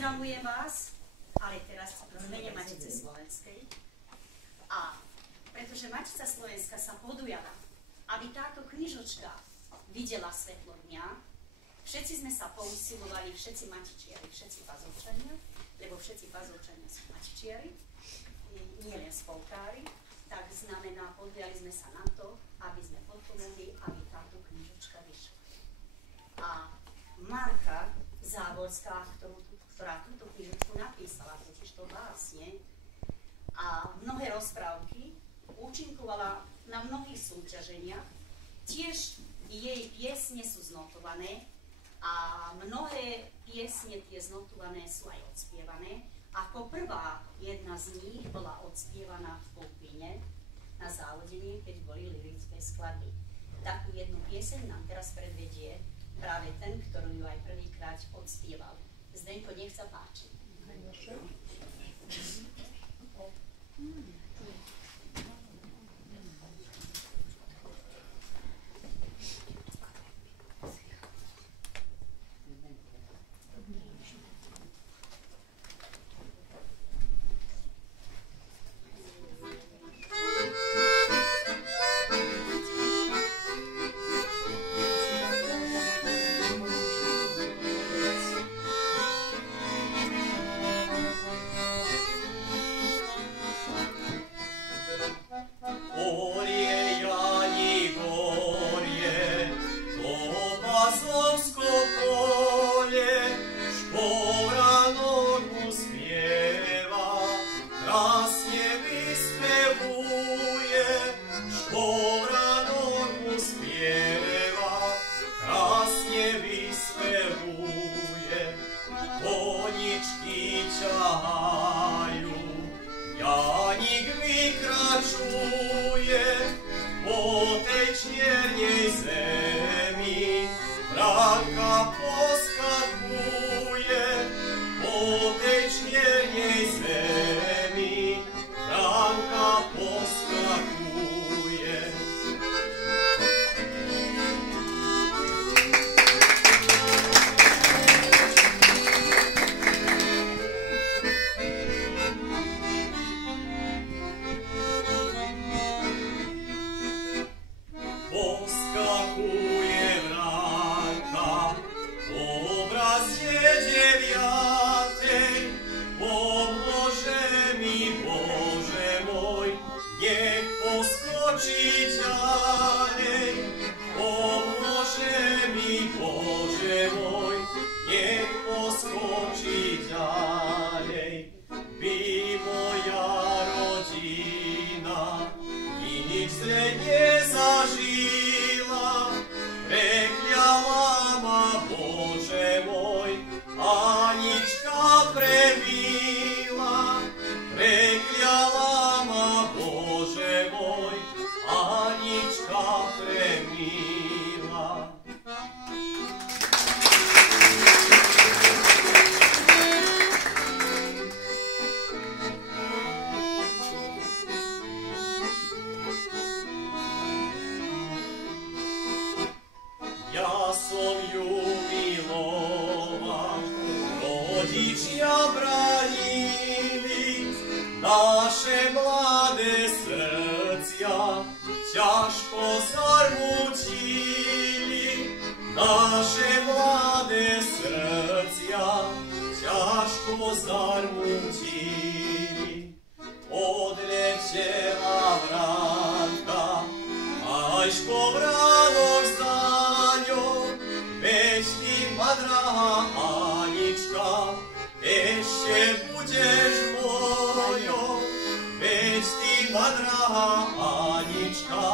Pozdravujem vás, ale teraz v mene Matice Slovenskej. A pretože Matica Slovenská sa podujala, aby táto knižočka videla svetlo dňa, všetci sme sa pousilovali, všetci matičiari, všetci pazovčania, lebo všetci pazovčania sú matičiari, nie len spolkári, tak znamená, podujali sme sa na to, aby sme podpomohli, aby táto knižočka vyšla. A Marka Záborská, ktorá túto knižočku napísala, totiž to básne a mnohé rozprávky, účinkovala na mnohých súťaženiach, tiež jej piesne sú znotované a mnohé piesne tie znotované sú aj odspievané. Ako prvá jedna z nich bola odspievaná v Pupine na Závodení, keď boli lyrické skladby. Takú jednu pieseň nám teraz predvedie práve ten, ktorú ju aj prvýkrát odspieval. Zdenko, nech sa páči. Anička,